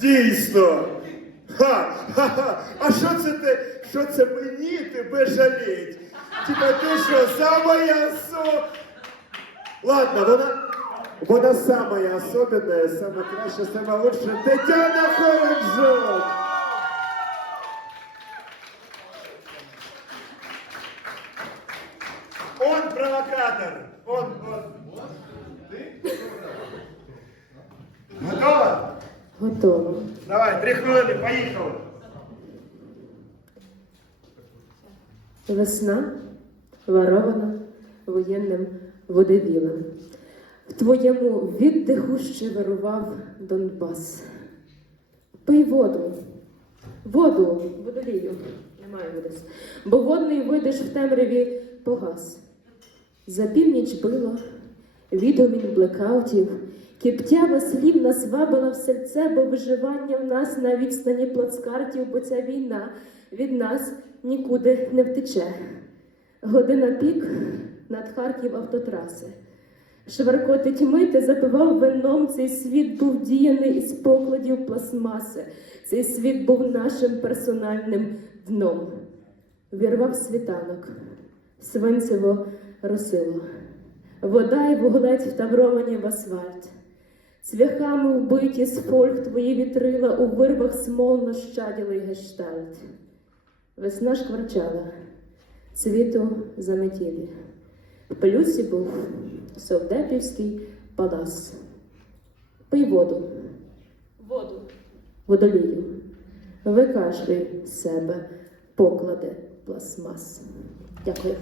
Дійсно. Ха, ха, ха. А що це ти? Що це мені тебе жаліть? Типа ти що, самая со... Ладно, вона... Вона самая особенная, самая краща, самая лучшая. Тетяна Хоренжук! Он провокатор. Он, он. Готово. Давай, три хвилини, поїхали. Весна варована воєнним водевілем. В твоєму віддиху ще вирував Донбас. Пий воду, воду, водолію, немає видись, бо водний видиш в темряві погас. За північ било, відомінь блекаутів, киптява слів нас в серце, бо виживання в нас на відстані плацкартів, бо ця війна від нас нікуди не втече. Година пік над Харків автотраси. Шваркотить мити, запивав вином, цей світ був діяний із покладів пластмаси. Цей світ був нашим персональним дном. Вірвав світанок, свинцево росило. Вода й вуглець втавровані в асфальт. Цвяхами вбиті з фольг твої вітрила, у вирвах смол нащаділий гештальт. Весна шкварчала, цвіту заметілі. В пелюсі був совдепівський палас. Пий воду, воду, водолію. Викашляй себе поклади пластмас. Дякую.